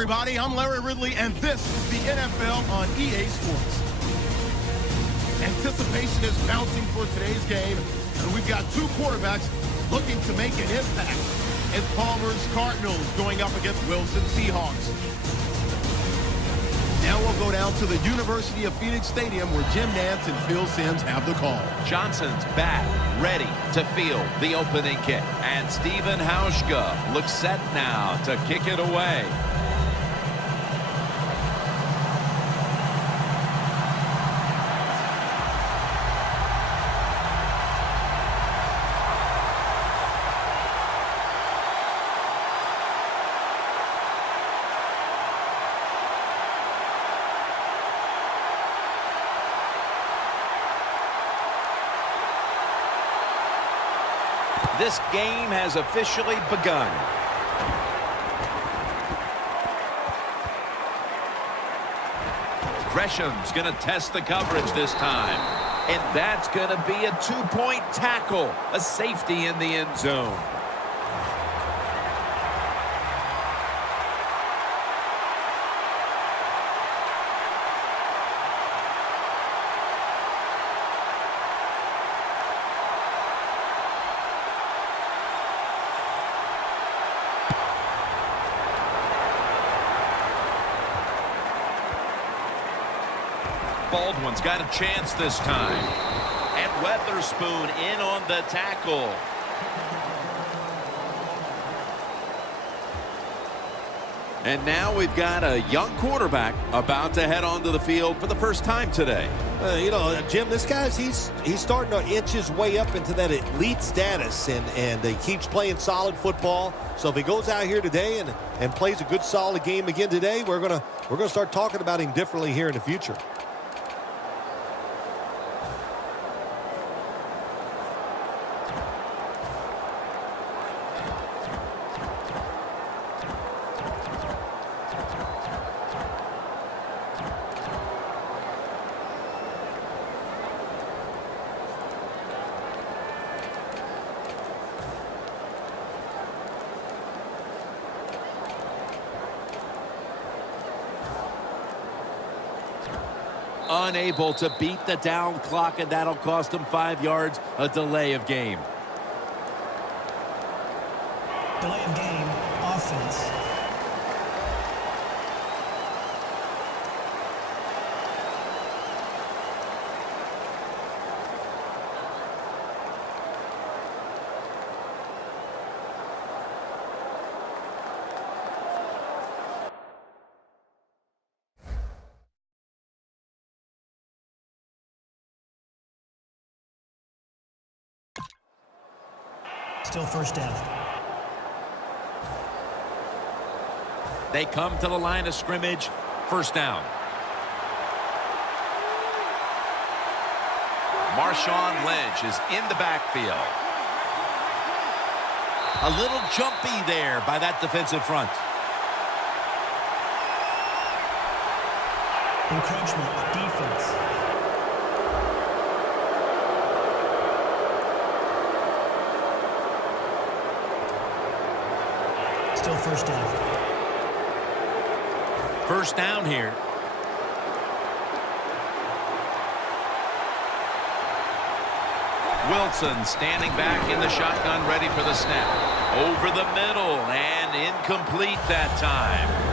everybody. I'm Larry Ridley, and this is the NFL on EA Sports. Anticipation is mounting for today's game, and we've got two quarterbacks looking to make an impact. It's Palmer's Cardinals going up against Wilson Seahawks. Now we'll go down to the University of Phoenix Stadium where Jim Nantz and Phil Simms have the call. Johnson's back, ready to field the opening kick. And Steven Hauschka looks set now to kick it away. This game has officially begun. Gresham's going to test the coverage this time. And that's going to be a two-point tackle. A safety in the end zone. Baldwin's got a chance this time. And Weatherspoon in on the tackle. And now we've got a young quarterback about to head onto the field for the first time today. Jim, this guy's he's starting to inch his way up into that elite status, and he keeps playing solid football. So if he goes out here today and plays a good solid game again today, we're gonna start talking about him differently here in the future. Unable to beat the down clock, and that'll cost him 5 yards, a delay of game. Delay of game, offense. Still first down. They come to the line of scrimmage. First down. Marshawn Lynch is in the backfield. A little jumpy there by that defensive front. Encroachment, defense. Still first down. First down here. Wilson standing back in the shotgun, ready for the snap. Over the middle and incomplete that time.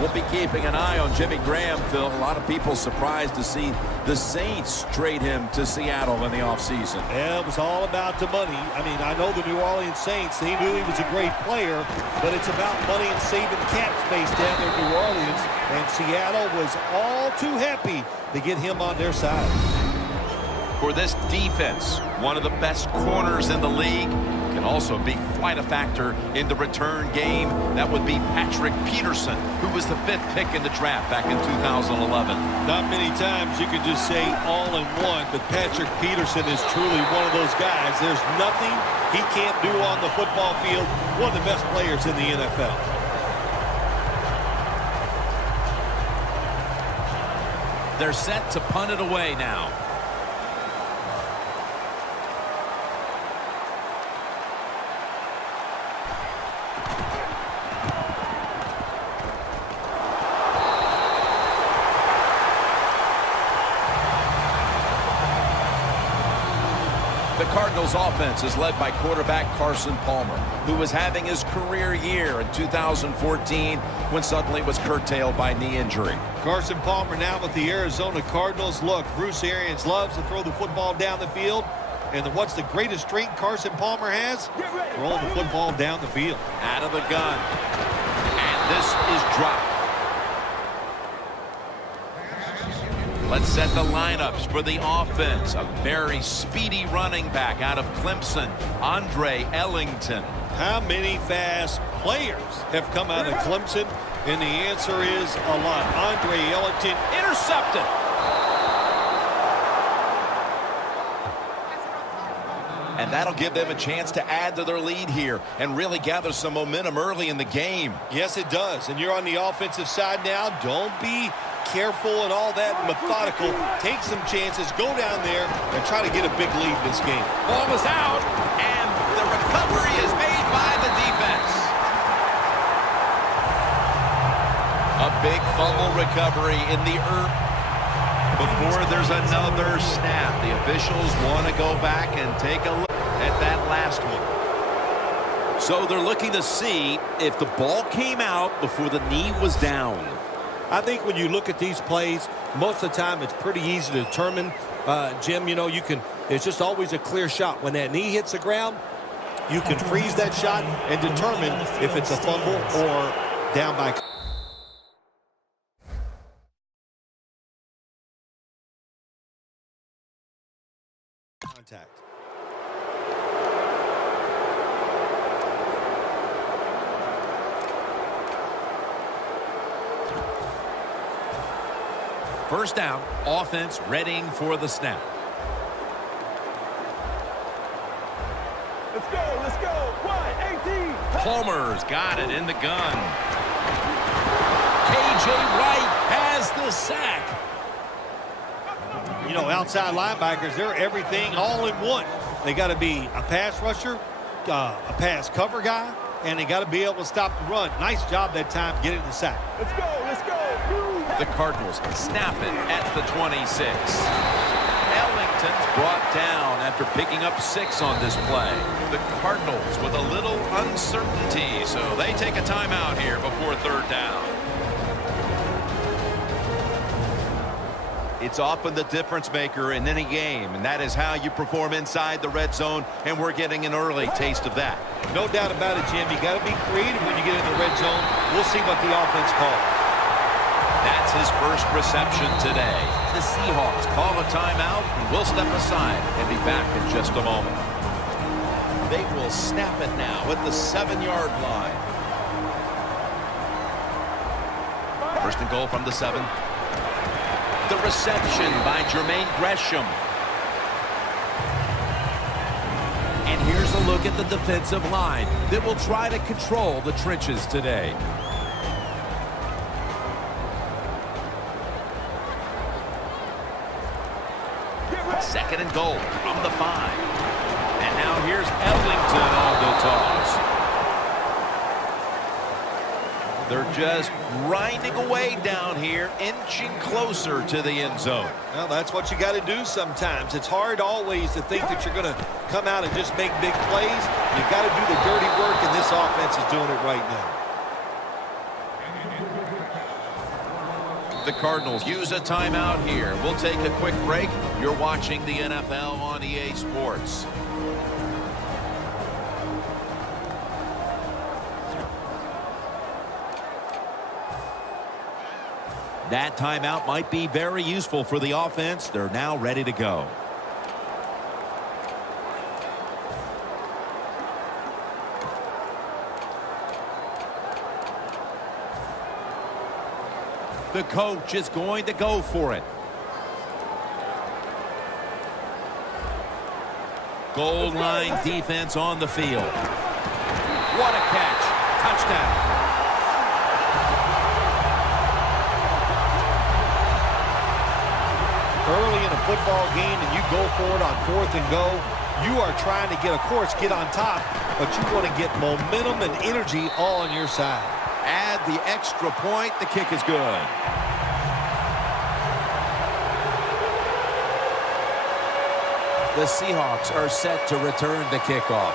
We'll be keeping an eye on Jimmy Graham, Phil. A lot of people surprised to see the Saints trade him to Seattle in the offseason. Yeah, it was all about the money. I mean, I know the New Orleans Saints, they knew he was a great player, but it's about money and saving cap space down there in New Orleans, and Seattle was all too happy to get him on their side. For this defense, one of the best corners in the league, can also be quite a factor in the return game. That would be Patrick Peterson, who was the 5th pick in the draft back in 2011. Not many times you can just say all in one, but Patrick Peterson is truly one of those guys. There's nothing he can't do on the football field. One of the best players in the NFL. They're set to punt it away now. Cardinals offense is led by quarterback Carson Palmer, who was having his career year in 2014 when suddenly it was curtailed by knee injury. Carson Palmer now with the Arizona Cardinals. Look, Bruce Arians loves to throw the football down the field. And what's the greatest strength Carson Palmer has? Throwing the football down the field. Out of the gun. And this is dropped. Let's set the lineups for the offense. A very speedy running back out of Clemson, Andre Ellington. How many fast players have come out of Clemson? And the answer is a lot. Andre Ellington Intercepted. And that'll give them a chance to add to their lead here and really gather some momentum early in the game. Yes, it does. And you're on the offensive side now. Don't be careful and all that methodical. Take some chances. Go down there and try to get a big lead in this game. Ball is out, and the recovery is made by the defense. A big fumble recovery in the before there's another snap. The officials want to go back and take a look at that last one. So they're looking to see if the ball came out before the knee was down. I think when you look at these plays, most of the time it's pretty easy to determine. Jim, you know, it's just always a clear shot. When that knee hits the ground, you can freeze that shot and determine if it's a fumble or down by contact. First down, offense readying for the snap. Let's go, let's go. 1-18. Palmer's got it in the gun. K.J. Wright has the sack. You know, outside linebackers, they're everything all in one. They got to be a pass rusher, a pass cover guy, and they got to be able to stop the run. Nice job that time getting the sack. Let's go, let's go. The Cardinals snap it at the 26. Ellington's brought down after picking up 6 on this play. The Cardinals with a little uncertainty, so they take a timeout here before third down. It's often the difference maker in any game, and that is how you perform inside the red zone, and we're getting an early taste of that. No doubt about it, Jim. You got to be creative when you get in the red zone. We'll see what the offense calls. That's his first reception today. The Seahawks call a timeout, and we'll step aside and be back in just a moment. They will snap it now at the 7-yard line. First and goal from the 7. The reception by Jermaine Gresham. And here's a look at the defensive line that will try to control the trenches today. Second and goal from the 5. And now here's Ellington on the toss. They're just grinding away down here, inching closer to the end zone. Well, that's what you got to do sometimes. It's hard always to think that you're going to come out and just make big plays. You've got to do the dirty work, and this offense is doing it right now. The Cardinals use a timeout here. We'll take a quick break. You're watching the NFL on EA Sports. That timeout might be very useful for the offense. They're now ready to go. The coach is going to go for it. Goal line defense on the field. What a catch. Touchdown. Early in a football game and you go for it on 4th and go, you are trying to get on top, but you want to get momentum and energy all on your side. Add the extra point. The kick is good. The Seahawks are set to return the kickoff.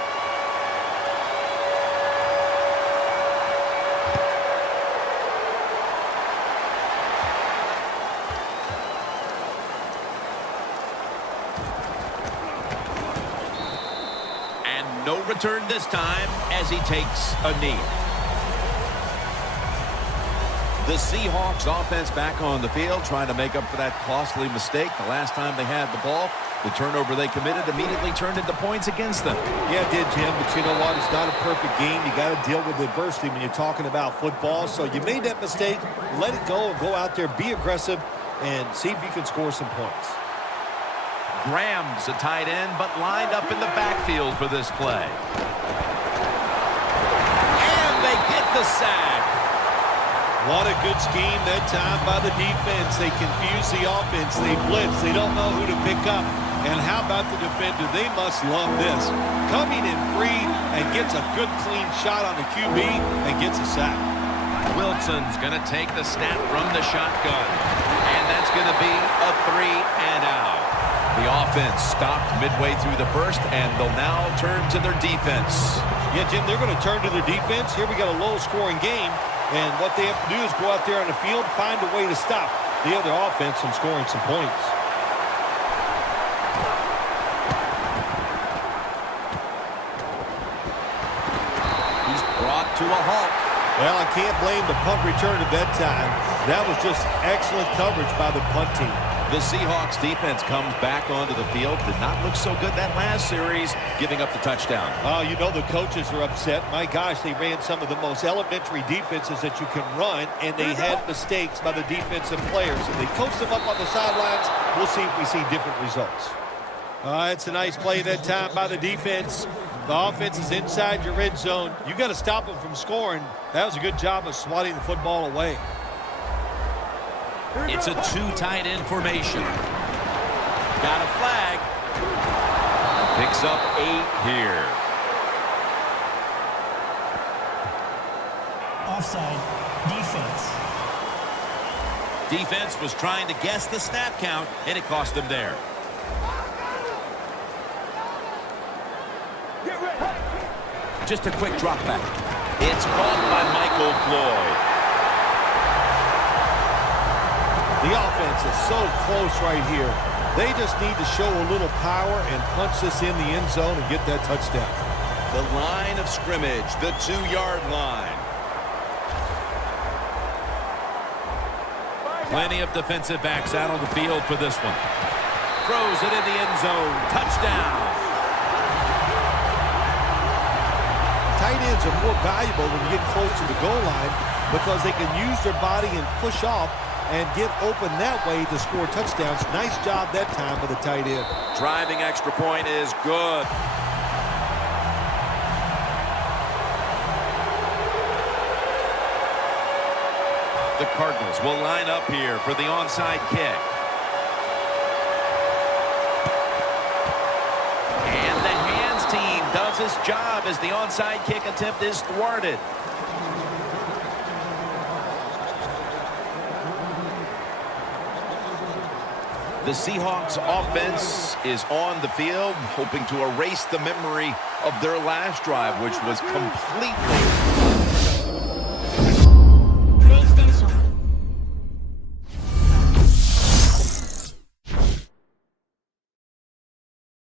And no return this time as he takes a knee. The Seahawks offense back on the field trying to make up for that costly mistake the last time they had the ball. The turnover they committed immediately turned into points against them. Yeah, it did, Jim, but you know what? It's not a perfect game. You got to deal with adversity when you're talking about football. So you made that mistake. Let it go and go out there, be aggressive, and see if you can score some points. Graham's a tight end, but lined up in the backfield for this play. And they get the sack. What a good scheme that time by the defense. They confuse the offense. They blitz. They don't know who to pick up. And how about the defender? They must love this. Coming in free and gets a good clean shot on the QB and gets a sack. Wilson's going to take the snap from the shotgun. And that's going to be a 3-and-out. The offense stopped midway through the first, and they'll now turn to their defense. Yeah, Jim, they're going to turn to their defense. Here we got a low-scoring game, and what they have to do is go out there on the field, find a way to stop the other offense from scoring some points. He's brought to a halt. Well, I can't blame the punt return at that time. That was just excellent coverage by the punt team. The Seahawks defense comes back onto the field. Did not look so good that last series, giving up the touchdown. Oh, you know the coaches are upset. My gosh, they ran some of the most elementary defenses that you can run, and they had mistakes by the defensive players. If they coach them up on the sidelines, we'll see if we see different results. It's a nice play that time by the defense. The offense is inside your red zone. You got to stop them from scoring. That was a good job of swatting the football away. It's a two tight end formation. Got a flag. Picks up 8 here. Offside. Defense. Defense was trying to guess the snap count, and it cost them there. Get ready. Just a quick drop back. It's caught by Michael Floyd. The offense is so close right here. They just need to show a little power and punch this in the end zone and get that touchdown. The line of scrimmage, the 2-yard line. Plenty of defensive backs out on the field for this one. Throws it in the end zone. Touchdown. Tight ends are more valuable when you get close to the goal line because they can use their body and push off and get open that way to score touchdowns. Nice job that time by the tight end. Driving extra point is good. The Cardinals will line up here for the onside kick. And the hands team does its job as the onside kick attempt is thwarted. The Seahawks offense is on the field, hoping to erase the memory of their last drive, which was completely